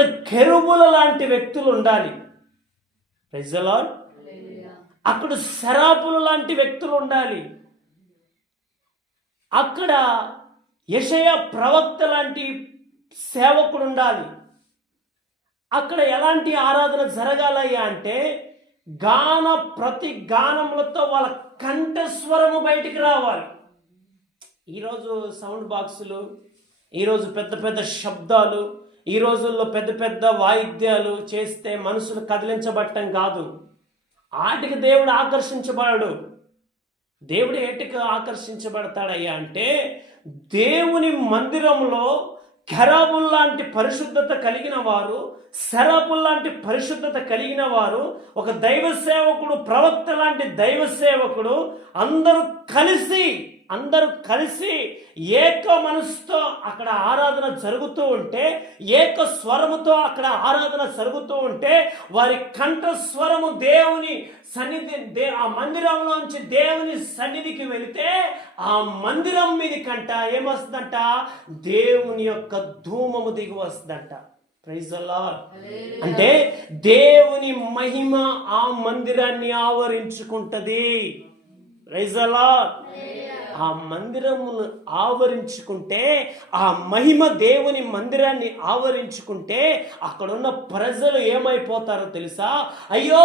అక్కడ కెరూబుల లాంటి వ్యక్తులు ఉండాలి. Praise the lord. అక్కడ సెరాపుల లాంటి వ్యక్తులు ఉండాలి. అక్కడ యెషయా ప్రవక్త లాంటి సేవకుడు ఉండాలి. అక్కడ ఎలాంటి ఆరాధన జరగాలయ్యా అంటే ప్రతి గానములతో వాళ్ళ కంఠస్వరము బయటికి రావాలి. ఈరోజు సౌండ్ బాక్సులు, ఈరోజు పెద్ద పెద్ద శబ్దాలు, ఈ రోజుల్లో పెద్ద పెద్ద వాయిద్యాలు చేస్తే మనుషులు కదిలించబట్టం కాదు. ఆటికి దేవుడు ఆకర్షించబడడు. దేవుడు ఏటికి ఆకర్షించబడతాడయ్యా అంటే దేవుని మందిరంలో కెరూబుల లాంటి పరిశుద్ధత కలిగిన వారు, సెరాపుల లాంటి పరిశుద్ధత కలిగిన వారు, ఒక దైవ సేవకుడు, ప్రవక్త లాంటి దైవ సేవకుడు అందరూ కలిసి ఏక మనసుతో అక్కడ ఆరాధన జరుగుతూ ఉంటే, ఏక స్వరముతో అక్కడ ఆరాధన జరుగుతూ ఉంటే, వారి కంఠస్వరము దేవుని సన్నిధి, ఆ మందిరంలోంచి దేవుని సన్నిధికి వెళితే ఆ మందిరం మీద కంట ఏమొస్తుందంట? దేవుని యొక్క ధూమము దిగి వస్తుందంట. Praise the lord. అంటే దేవుని మహిమ ఆ మందిరాన్ని ఆవరించుకుంటది. Praise the lord. ఆ మందిరమును ఆవరించుకుంటే, ఆ మహిమ దేవుని మందిరాన్ని ఆవరించుకుంటే అక్కడున్న ప్రజలు ఏమైపోతారో తెలుసా? అయ్యో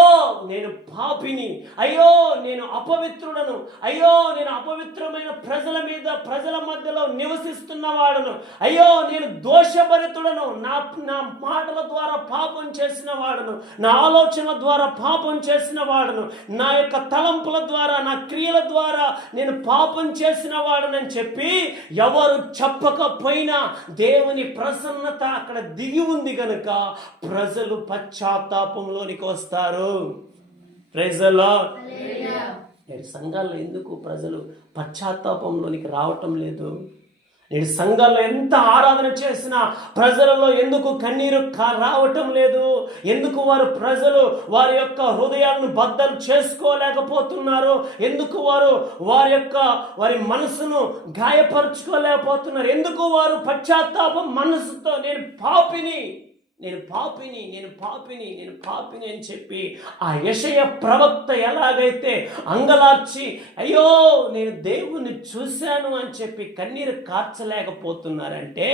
నేను పాపిని, అయ్యో నేను అపవిత్రుడను, అయ్యో నేను అపవిత్రమైన ప్రజల మధ్యలో నివసిస్తున్నవాడను, అయ్యో నేను దోషభరితుడను, నా మాటల ద్వారా పాపం చేసిన వాడను, నా ఆలోచనల ద్వారా పాపం చేసిన వాడను, నా యొక్క తలంపుల ద్వారా, నా క్రియల ద్వారా నేను పాపం చేసిన వాడనని చెప్పి ఎవరు చెప్పకపోయినా దేవుని ప్రసన్నత అక్కడ దిగి ఉంది గనుక ప్రజలు పశ్చాత్తాపంలోనికి వస్తారు. Praise the lord. నేడు సంఘాల్లో ఎందుకు ప్రజలు పశ్చాత్తాపంలోనికి రావటం లేదు? నేడు సంఘాల్లో ఎంత ఆరాధన చేసినా ప్రజలలో ఎందుకు కన్నీరు రావటం లేదు? ఎందుకు ప్రజలు వారి యొక్క హృదయాలను బద్దలు చేసుకోలేకపోతున్నారు? ఎందుకు వారి మనసును గాయపరుచుకోలేకపోతున్నారు? ఎందుకు వారు పశ్చాత్తాపం మనసుతో నేను పాపిని అని చెప్పి ఆ యెషయా ప్రవక్త ఎలాగైతే అంగలార్చి అయ్యో నేను దేవుణ్ణి చూశాను అని చెప్పి కన్నీరు కార్చలేకపోతున్నారంటే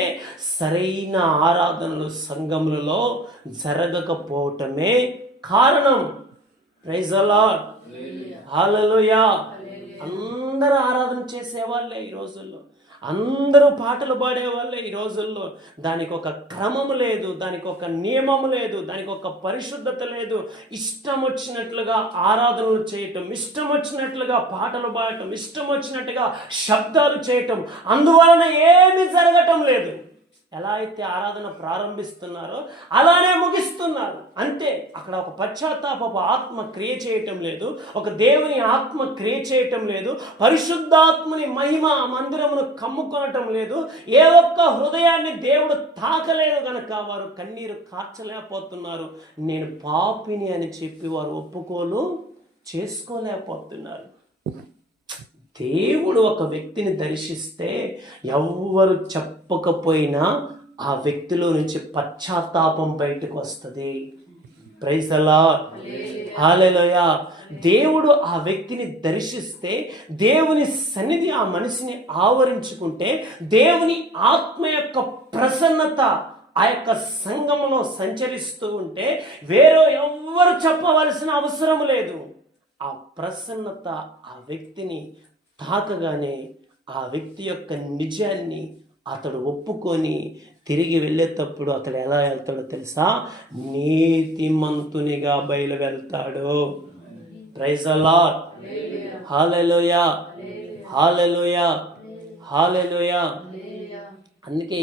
సరైన ఆరాధనలు సంఘములలో జరగకపోవటమే కారణం. Praise the lord. హల్లెలూయా. అందరూ ఆరాధన చేసేవాళ్ళే ఈ రోజుల్లో, అందరూ పాటలు పాడేవాళ్ళే ఈ రోజుల్లో. దానికి ఒక క్రమము లేదు, దానికి ఒక నియమము లేదు, దానికి ఒక పరిశుద్ధత లేదు. ఇష్టం వచ్చినట్లుగా ఆరాధనలు చేయటం, ఇష్టం వచ్చినట్లుగా పాటలు పాడటం, ఇష్టం వచ్చినట్టుగా శబ్దాలు చేయటం, అందువలన ఏమీ జరగటం లేదు. ఎలా అయితే ఆరాధన ప్రారంభిస్తున్నారో అలానే ముగిస్తున్నారు. అంతే. అక్కడ ఒక పశ్చాత్తాపపు ఆత్మ క్రియ చేయటం లేదు, ఒక దేవుని ఆత్మ క్రియ చేయటం లేదు, పరిశుద్ధాత్మని మహిమ మందిరమును కమ్ముకొనటం లేదు. ఏ ఒక్క హృదయాన్ని దేవుడు తాకలేదు గనక వారు కన్నీరు కార్చలేకపోతున్నారు. నేను పాపిని అని చెప్పి వారు ఒప్పుకోలు చేసుకోలేకపోతున్నారు. దేవుడు ఒక వ్యక్తిని దర్శిస్తే ఎవ్వరు చెప్పకపోయినా ఆ వ్యక్తిలో నుంచి పశ్చాత్తాపం బయటకు వస్తుంది. Praise the lord. హల్లెలూయా. దేవుడు ఆ వ్యక్తిని దర్శిస్తే, దేవుని సన్నిధి ఆ మనిషిని ఆవరించుకుంటే, దేవుని ఆత్మ యొక్క ప్రసన్నత ఆ యొక్క సంఘములో సంచరిస్తూ ఉంటే వేరే ఎవ్వరు చెప్పవలసిన అవసరం లేదు. ఆ ప్రసన్నత ఆ వ్యక్తిని తాకగానే ఆ వ్యక్తి యొక్క నిజాన్ని అతడు ఒప్పుకొని తిరిగి వెళ్ళేటప్పుడు అతడు ఎలా వెళ్తాడో తెలుసా? నీతిమంతునిగా బయలు వెళ్తాడు. Praise the lord. Hallelujah. Hallelujah. Hallelujah. అందుకే